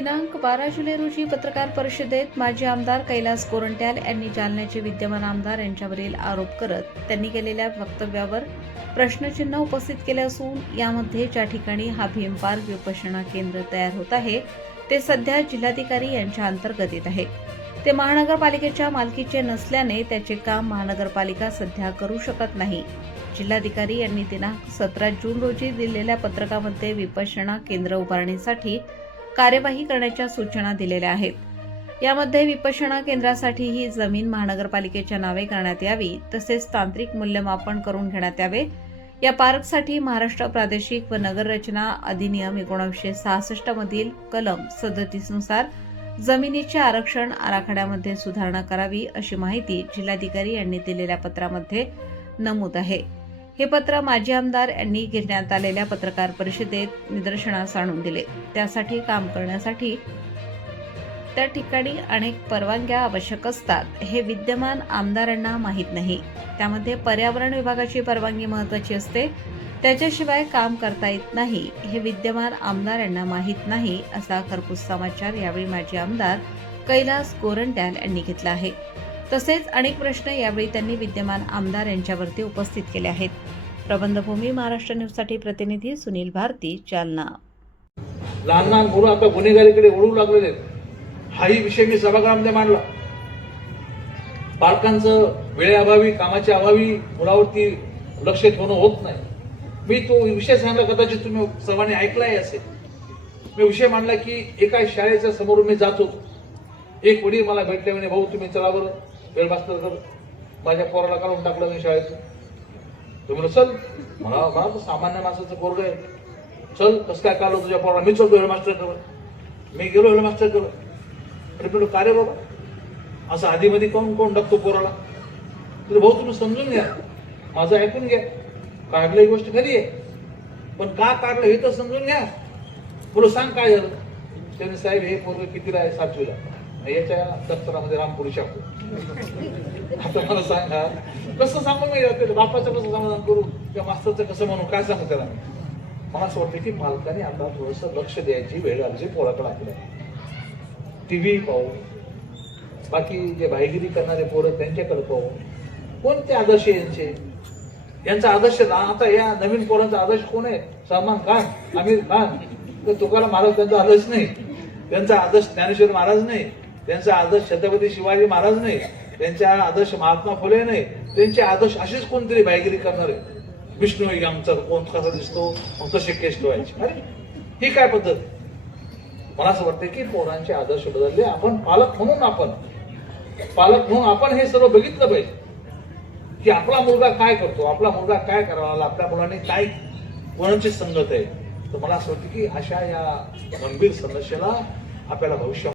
दिनांक 12 जुलै रोजी पत्रकार परिषदेत माजी आमदार कैलास कोरंट्याल यांनी जालन्याचे विद्यमान आमदार यांच्यावरील आरोप करत त्यांनी केलेल्या वक्तव्यावर प्रश्नचिन्ह उपस्थित केले असून यामध्ये ज्या ठिकाणी हा भीम पार्क विपश्यना केंद्र तयार होत आहे ते सध्या जिल्हाधिकारी यांच्या अंतर्गत येत आहे। ते महानगरपालिकेच्या मालकीचे नसल्याने त्याचे काम महानगरपालिका सध्या करू शकत नाही। जिल्हाधिकारी यांनी दिनांक 17 जून रोजी दिलेल्या पत्रकामध्ये विपश्यना केंद्र उभारणीसाठी कार्यवाही करण्याच्या सूचना दिलेल्या आहेत। यामध्ये विपश्यना केंद्रासाठी ही जमीन महानगरपालिकेच्या नावे करण्यात यावी, तसेच तांत्रिक मूल्यमापन करून घेण्यात यावे। या पार्कसाठी महाराष्ट्र प्रादेशिक व नगररचना अधिनियम 1966 मधील कलम 37 नुसार जमिनीचे आरक्षण आराखड्यामध्ये सुधारणा करावी, अशी माहिती जिल्हाधिकारी यांनी दिलेल्या पत्रामध्ये नमूद आहे। हे पत्र माजी आमदार यांनी घेण्यात आलेल्या पत्रकार परिषदेत निदर्शनास आणून दिले। त्यासाठी काम करण्यासाठी त्या ठिकाणी अनेक परवानग्या आवश्यक असतात, हे विद्यमान आमदारांना माहीत नाही। त्यामध्ये पर्यावरण विभागाची परवानगी महत्त्वाची असते, त्याच्याशिवाय काम करता येत नाही, हे विद्यमान आमदारांना माहीत नाही, असा खरपूस समाचार यावेळी माजी आमदार कैलास कोरंट्याल यांनी घेतला आहे। तसेच अनेक प्रश्न यावेळी त्यांनी विद्यमान आमदार यांच्यावरती उपस्थित केले आहेत। प्रबंधभूमी महाराष्ट्र न्यूजसाठी प्रतिनिधी सुनील भारती, जालना। लहान लहान मुलं आता गुन्हेगारीकडे वळू लागलेले आहेत। हाही विषय मी सभागृहामध्ये मांडला। पालकांचं वेळेअभावी, कामाच्या अभावी मुलावरती लक्ष ठेवणं होत नाही। मी तो विषय सांगला, कदाचित तुम्ही सर्वांनी ऐकलाय असेल। मी विषय मांडला की एका शाळेच्या समोर मी जात होतो। एक वडील मला भेटले, म्हणे भाऊ तुम्ही चला बरं वेळमास्तर कर, माझ्या पोराला काढून टाकलं मी शाळेतून। तुम्ही चल, मला सामान्य माणसाचं पोरग आहे, चल कसं काय काढलं तुझ्या पोराला, मी चलतो हेडमास्टर कर। मी गेलो हेडमास्टर कर, अरे का रे बाबा असं आधीमध्ये कोण टाकतो पोराला? तुझे भाऊ तुम्ही समजून घ्या, माझं ऐकून घ्या, काढलं ही गोष्ट खरी आहे, पण का काढलं हे तर समजून घ्या। बोलो सांग काय झालं? त्याने साहेब हे पोरग कितीला आहे? 7वीला। याच्या दप्तरामध्ये रामपुरी शाखू। आता मला सांगा कसं सांगू मी? बापाचं कसं समाधान करू, त्या मास्तरचं कसं म्हणू, काय सांगू त्याला? मला असं वाटतं की पालकांनी आता थोडस लक्ष द्यायची वेळ आली पोराकडे आपल्या। टीव्ही पाहू, बाकी जे भाईगिरी करणारे पोरं त्यांच्याकडे पाहू, कोणते आदर्श यांचे? यांचा आदर्श आता या नवीन पोरांचा आदर्श कोण आहे? सलमान खान, आमिर खान, तर तुकाराम महाराज त्यांचा आदर्श नाही, त्यांचा आदर्श ज्ञानेश्वर महाराज नाही, त्यांचा आदर्श छत्रपती शिवाजी महाराज नाही, त्यांचा आदर्श महात्मा फुले नाही, त्यांचे आदर्श असेच कोणतरी भाईगिरी करणारे। विष्णू आमचा कोण कसा दिसतो मग तसे केस ठेवायचे। अरे ही काय पद्धत? मला असं वाटतं की पोरांचे आदर्श बदलले। आपण पालक म्हणून आपण हे सर्व बघितलं पाहिजे की आपला मुलगा काय करतो, आपला मुलगा काय करावा, आपल्या मुलांनी काय कोणाची संगत आहे। तर मला असं वाटतं की अशा या गंभीर समस्येला आपल्याला भविष्य